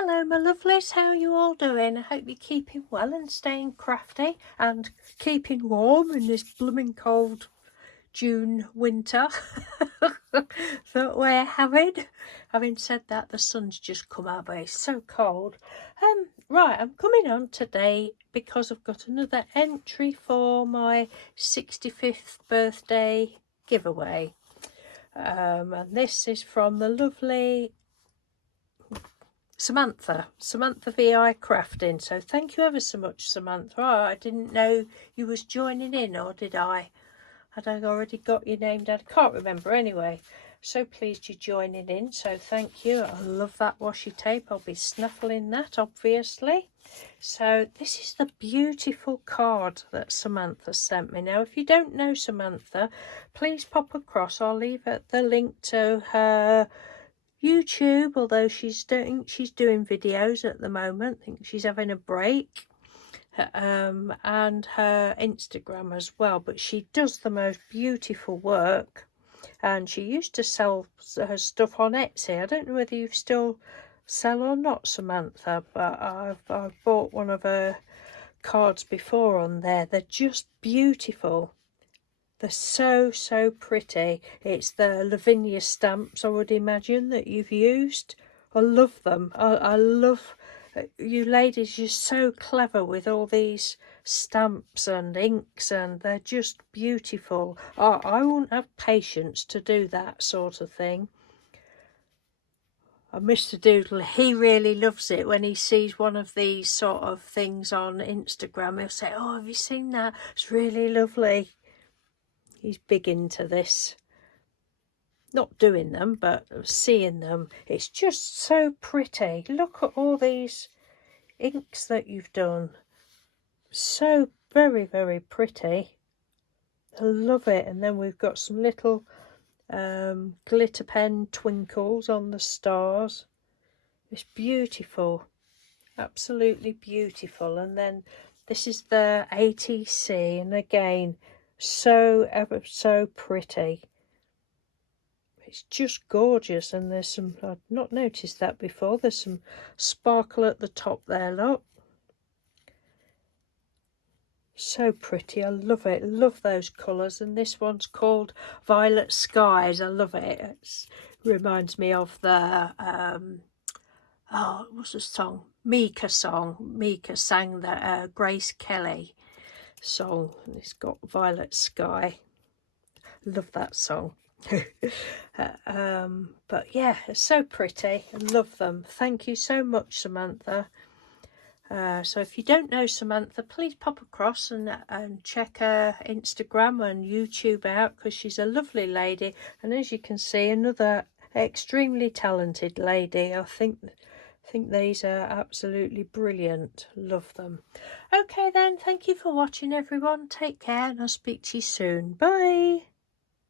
Hello my lovelies, how are you all doing? I hope you're keeping well and staying crafty and keeping warm in this blooming cold June winter that we're having. Having said that, the sun's just come out, but it's so cold. Right, I'm coming on today because I've got another entry for my 65th birthday giveaway. And this is from the lovely Samantha VI Crafting. So thank you ever so much, Samantha. Oh, I didn't know you was joining in, or did I? Had I already got your name down? I can't remember anyway. So pleased you're joining in, so thank you. I love that washi tape. I'll be snuffling that, obviously. So this is the beautiful card that Samantha sent me. Now, if you don't know Samantha, please pop across. I'll leave the link to her YouTube, although she's doing videos at the moment. I think she's having a break, and her Instagram as well. But she does the most beautiful work, and she used to sell her stuff on Etsy. I don't know whether you still sell or not, Samantha, but I've bought one of her cards before on there. They're just beautiful. They're so pretty. It's the Lavinia stamps, I would imagine, that you've used. I love them. I love you ladies. You're so clever with all these stamps and inks, and they're just beautiful. I wouldn't have patience to do that sort of thing. Mr. Doodle, he really loves it when he sees one of these sort of things on Instagram. He'll say, "Oh, have you seen that? It's really lovely." He's big into this. Not doing them, but seeing them. It's just so pretty. Look at all these inks that you've done. So very pretty. I love it. And then we've got some little glitter pen twinkles on the stars. It's beautiful. Absolutely beautiful. And then this is the ATC, and again, so ever so pretty. It's just gorgeous. And there's some, I'd not noticed that before, there's some sparkle at the top there, look. So pretty. I love it. Love those colours. And this one's called Violet Skies. I love it. It reminds me of the oh, what's the song? Mika song. Mika sang the Grace Kelly song, and it's got Violet Sky. Love that song. But yeah, it's so pretty. I love them. Thank you so much, Samantha. So if you don't know Samantha, please pop across and check her Instagram and YouTube out, because she's a lovely lady, and as you can see, another extremely talented lady. I think these are absolutely brilliant. Love them. Okay then, thank you for watching everyone. Take care, and I'll speak to you soon. Bye.